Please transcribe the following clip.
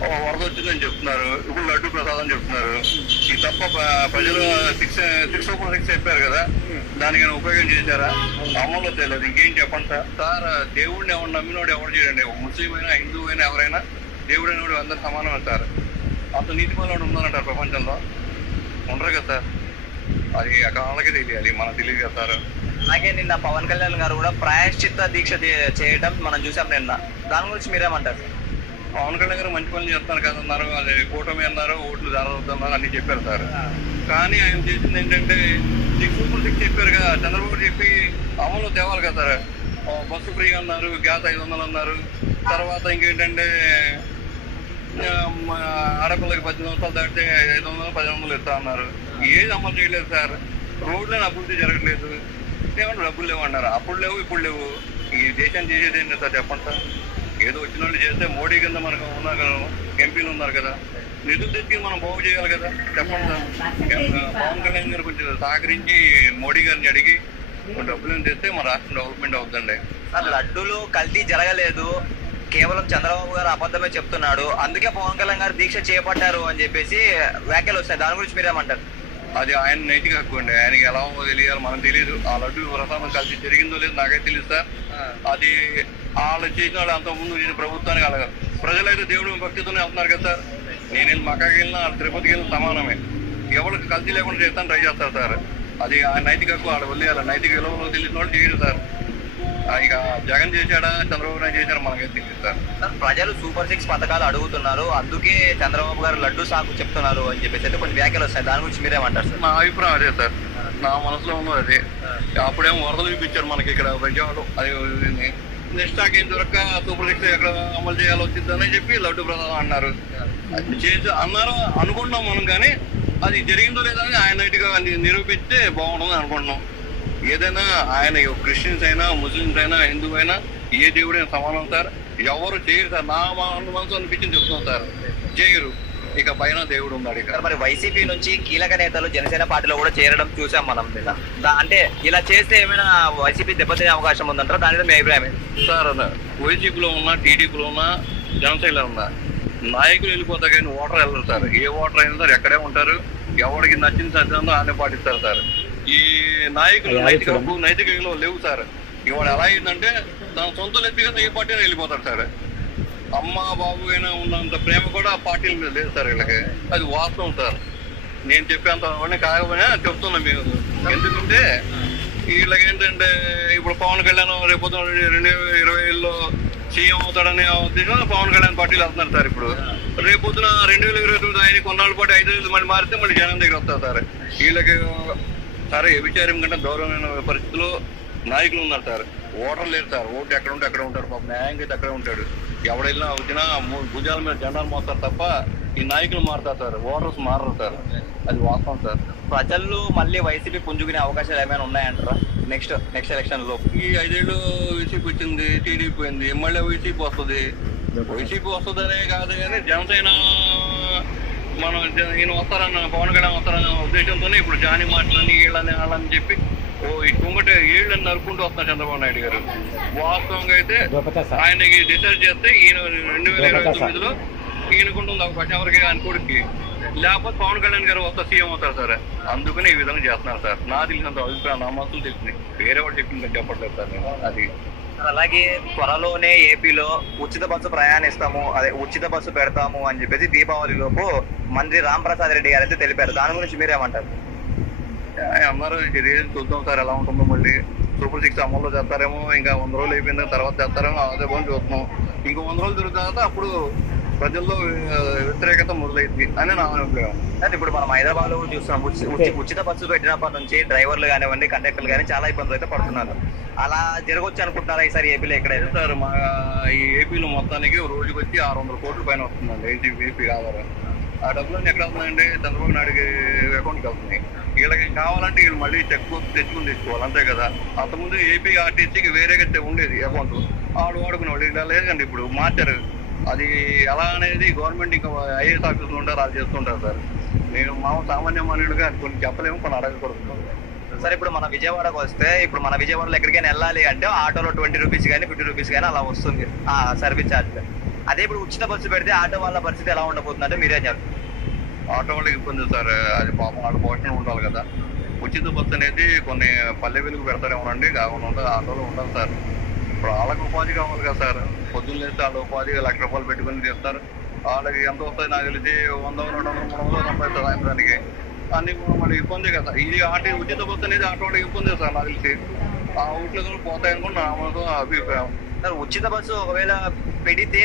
వరద వచ్చిందని చెప్తున్నారు, ఇప్పుడు లడ్డు ప్రసాదం చెప్తున్నారు. ఈ తప్ప ప్రజలు సిక్స్ చెప్పారు కదా, దానికి ఉపయోగం చేశారా? అమల్లో తెలియదు. ఇంకేం చెప్పండి సార్. సార్ దేవుడిని ఎవరు నమ్మినోడు ఎవరు చేయడండి. ముస్లిం అయినా హిందూ అయినా ఎవరైనా దేవుడు అనేవాడు అందరు సమానమే సార్. అంత నీతి మనోడు ఉన్నారంటారు ప్రపంచంలో? ఉండరు కదా సార్. అది వాళ్ళకే తెలియాలి, మనకు తెలియదు కదా సార్. అలాగే నిన్న పవన్ కళ్యాణ్ గారు కూడా ప్రాయశ్చిత్త దీక్ష చేయడం మనం చూసాం నిన్న. దాని గురించి మీరేమంటారు? పవన్ కళ్యాణ్ గారు మంచి పనులు చేస్తున్నారు కదన్నారు, అది కూటమి అన్నారు, ఓట్లు జరగవుతున్నారు అన్ని చెప్పారు సార్. కానీ ఆయన చేసింది ఏంటంటే సిక్స్ చెప్పారు కదా, చంద్రబాబు చెప్పి అమలు తేవాలి కదా సార్. బస్సు ఫ్రీ అన్నారు, గ్యాస్ 500 అన్నారు. తర్వాత ఇంకేంటంటే ఆడపిల్లకి 18 సంవత్సరాలు దాటితే 500, 1000 ఇస్తా అన్నారు. ఏది అమలు చేయలేదు సార్. రోడ్లను అభివృద్ధి జరగట్లేదు. ఏమన్నా డబ్బులు లేవన్నారు. అప్పుడు లేవు, ఇప్పుడు లేవు. ఈ దేశాన్ని చేసేది ఏంటి సార్ చెప్పండి సార్. ఏదో వచ్చిన వాళ్ళు చేస్తే మోడీ కింద మనకు ఉన్నారు కదా, ఎంపీలు ఉన్నారు కదా, నిధులు తెచ్చి మనం బాగు చేయాలి కదా చెప్పండి సార్. పవన్ కళ్యాణ్ గారు కొంచెం సహకరించి మోడీ గారిని అడిగి డబ్బులను తెస్తే మన రాష్ట్రం డెవలప్మెంట్ అవుతుందండి. లడ్డూలు కల్తీ జరగలేదు, కేవలం చంద్రబాబు గారు అబద్ధమే చెప్తున్నాడు, అందుకే పవన్ కళ్యాణ్ గారు దీక్ష చేపట్టారు అని చెప్పేసి వ్యాఖ్యలు వస్తాయి. దాని గురించి మీరేమంటారు? అది ఆయన నైతిక హక్కు అండి. ఆయనకి ఎలా తెలియాలి, మనకు తెలియదు. ఆ లడ్డు ప్రసాదం కలిసి జరిగిందో లేదో నాకైతే తెలియదు సార్. అది వాళ్ళు చేసిన వాళ్ళు అంతకుముందు నేను ప్రభుత్వానికి అలాగ ప్రజలైతే దేవుడు భక్తితోనే వెళ్తున్నారు కదా సార్. నేను మకాకి వెళ్ళినా తిరుపతికి వెళ్ళిన సమానమే. ఎవరికి కలిసి లేకుండా చేస్తాను ట్రై చేస్తారు సార్. అది ఆయన నైతిక హక్కు, వాళ్ళు వదిలేయాలి. నైతిక విలువలు తెలిసిన వాళ్ళు చేయరు సార్. ఇక జగన్ చేశాడా చంద్రబాబు నాయుడు చేశాడా మనకైతే తెలియదు సార్. ప్రజలు సూపర్ 6 పథకాలు అడుగుతున్నారు, అందుకే చంద్రబాబు గారు లడ్డు సాగు చెప్తున్నారు అని చెప్పేసి అయితే కొన్ని వ్యాఖ్యలు వస్తాయి. దాని గురించి మీరేమంటారు సార్? నా అభిప్రాయం అదే సార్. నా మనసులో ఉన్నది అదే. అప్పుడేమో వరదలు చూపించారు మనకి ఇక్కడ విజయవాడలో. అది నెక్స్ట్ ఏం దొరక్క సూపర్ 6 ఎక్కడ అమలు చేయాలి వచ్చిందని చెప్పి లడ్డు ప్రసాదం అన్నారు. చేసి అన్నారు అనుకుంటున్నాం మనం, కానీ అది జరిగిందో లేదో అని ఆయన నైట్గా నిరూపిస్తే బాగుంటుంది అనుకుంటున్నాం. ఏదైనా ఆయన క్రిస్టియన్స్ అయినా ముస్లిమ్స్ అయినా హిందూ అయినా ఏ దేవుడైనా సమానం సార్. ఎవరు చేయరు సార్. నా మనసు అనిపించింది చెప్తున్నాం సార్, చేయరు. ఇక పైన దేవుడు ఉన్నాడు. ఇక మరి వైసీపీ నుంచి కీలక నేతలు జనసేన పార్టీలో కూడా చేరడం చూసాం మనం. అంటే ఇలా చేస్తే ఏమైనా వైసీపీ దెబ్బతినే అవకాశం ఉందంటారా? దాని మీద మీ అభిప్రాయం సార్? వైసీపీలో ఉన్నా, టీడీపీలో ఉన్నా, జనసేనలో ఉన్నా నాయకులు వెళ్ళిపోతారు కానీ ఓటర్ వెళ్ళరు సార్. ఏ ఓటర్ అయినా సార్ ఎక్కడే ఉంటారు. ఎవరికి నచ్చిన సత్యంలో ఆయన పాటిస్తారు సార్. ఈ నాయకులు నైతిక విలువలు లేవు సార్. ఇవాడు ఎలా అయిందంటే తన సొంత వ్యక్తిగత ఏ పార్టీ వెళ్ళిపోతారు సార్. అమ్మ బాబు అయినా ఉన్నంత ప్రేమ కూడా ఆ పార్టీల మీద లేదు సార్ వీళ్ళకి. అది వాస్తవం సార్. నేను చెప్పేంత కాకపోయినా చెప్తున్నా మీరు. ఎందుకంటే వీళ్ళకి ఏంటంటే ఇప్పుడు పవన్ కళ్యాణ్ రేపు 2020లో సీఎం అవుతాడనే ఉద్దేశంలో పవన్ కళ్యాణ్ పార్టీలు వెళ్తున్నారు సార్. ఇప్పుడు రేపొద్దున 2029 ఆయన కొన్నాళ్ళ పాటు 5 రోజులు మళ్ళీ మారితే మళ్ళీ జనం దగ్గర వస్తారు సార్. వీళ్ళకి సరే వ్యభిచారం కంటే గౌరవమైన పరిస్థితుల్లో నాయకులు ఉన్నారు సార్. ఓటర్ లేరు సార్. ఓటు ఎక్కడ ఉంటే అక్కడే ఉంటాడు. పాపం న్యాయంగా అయితే అక్కడే ఉంటాడు. ఎవడైనా వచ్చినా భుజాల మీద జెండాలు మోస్తారు తప్ప ఈ నాయకులు మారుతారు సార్. ఓటర్స్ మారరు సార్. అది వాస్తవం సార్. ప్రజలు మళ్ళీ వైసీపీ పుంజుకునే అవకాశాలు ఏమైనా ఉన్నాయంటారా నెక్స్ట్ ఎలక్షన్ లో? ఈ 5 ఏళ్ళు వైసీపీ వచ్చింది, టీడీపీ పోయింది, మళ్ళీ వైసీపీ వస్తుంది. వైసీపీ వస్తుందనే కాదు కానీ జనసేన మనం ఈయన వస్తారన్న పవన్ కళ్యాణ్ వస్తారన్న ఉద్దేశంతోనే ఇప్పుడు జానీ మాటలని వీళ్ళని వాళ్ళని చెప్పి ఈ కుంగట ఏళ్ళని నరుకుంటూ వస్తున్నారు చంద్రబాబు నాయుడు గారు. వాస్తవంగా అయితే ఆయనకి డిసైడ్ చేస్తే ఈయన 2029లో ఈయనకుంటుంది అవకాశం ఎవరికి ఆయన కొడుక్కి. లేకపోతే పవన్ కళ్యాణ్ గారు వస్తా సీఎం అవుతారు సార్. అందుకని ఈ విధంగా చేస్తున్నారు సార్. నా తెలిసినంత అభిప్రాయం, నా మనసులు తెలిసినాయి. వేరే వాడు చెప్పింది చెప్పట్లేదు సార్ నేను. అది అలాగే త్వరలోనే ఏపీలో ఉచిత బస్సు ప్రయాణిస్తాము, అదే ఉచిత బస్సు పెడతాము అని చెప్పేసి దీపావళి లోపు మంత్రి రాంప్రసాద్ రెడ్డి గారు అయితే తెలిపారు. దాని గురించి మీరేమంటారు? అన్నారు చూద్దాం సార్ ఎలా ఉంటుందో. మళ్ళీ సూపర్ 6 అమల్లో చేస్తారేమో. ఇంకా 100 రోజులు అయిపోయిన తర్వాత చేస్తారేమో. అదే బాగుంది చూస్తున్నాం. ఇంకో 100 రోజులు తిరిగిన తర్వాత అప్పుడు ప్రజల్లో వ్యతిరేకత మొదలైంది అని నా అభిప్రాయం. అంటే ఇప్పుడు మనం హైదరాబాద్ లో చూస్తున్నాం, ఉచిత బస్సు పెట్టినప్పటి నుంచి డ్రైవర్లు కానివ్వండి, కండక్టర్లు కానీ చాలా ఇబ్బందులు అయితే పడుతున్నారు. అలా జరగవచ్చు అనుకుంటున్నారా ఈసారి ఏపీలో? ఎక్కడైతే సార్ మా ఈ ఏపీలో మొత్తానికి రోజుకి వచ్చి 600 కోట్ల పైన వస్తుందండి ఏపీ ఆధారం. ఆ డబ్బులన్నీ ఎక్కడ అవుతుందండి? చంద్రబాబు నాయుడుకి అకౌంట్కి వెళ్తున్నాయి. వీళ్ళకి కావాలంటే వీళ్ళు మళ్ళీ చెక్ బుక్ తెచ్చుకోవాలి అంతే కదా. అంతకుముందు ఏపీ ఆర్టీసీకి వేరేగా ఉండేది అకౌంట్, వాళ్ళు వాడుకునేవాళ్ళు. ఇలా లేదండి, ఇప్పుడు మార్చారు. అది ఎలా అనేది గవర్నమెంట్ ఇంకా ఐఏఎస్ ఆఫీసులు ఉంటారు, వాళ్ళు చేస్తుంటారు సార్. నేను సామాన్య మానవుడిగా కొన్ని చెప్పలేము, కొన్ని అడగకూడదు సార్. ఇప్పుడు మన విజయవాడకు వస్తే, ఇప్పుడు మన విజయవాడలో ఎక్కడికైనా వెళ్ళాలి అంటే ఆటోలో 20 రూపీస్ కానీ 50 రూపీస్ కానీ అలా వస్తుంది ఆ సర్వీస్ ఛార్జ్. అదే ఇప్పుడు ఉచిత బస్సు పెడితే ఆటో వాళ్ళ పరిస్థితి ఎలా ఉండబోతుంది అంటే మీరేం చెప్తారు? ఆటో వాళ్ళకి ఇబ్బంది సార్, అది పాపం వాళ్ళ పోషణ ఉండాలి కదా. ఉచిత బస్సు అనేది కొన్ని పల్లె వెలుగు పెడతారేమోనండి, కాకుండా ఉండదు, ఆటోలో ఉండాలి సార్. ఇప్పుడు వాళ్ళకి ఉపాధి కావాలి కదా సార్. పొద్దున్న లేస్తే వాళ్ళ ఉపాధి ₹1,00,000 పెట్టుకుని చేస్తారు. వాళ్ళకి ఎంత వస్తాయి నాకు తెలిసి 100, 200, 300 సంపాదిస్తారు సాయంత్రానికి. అన్ని కూడా మళ్ళీ ఇబ్బంది కదా. ఇది ఉచిత బస్సు అనేది ఆటో వాళ్ళకి ఇబ్బంది సార్ నాకు తెలిసి. ఆ ఊట్లో పోతాయనుకుంటే నా అభిప్రాయం. సార్ ఉచిత బస్సు ఒకవేళ పెడితే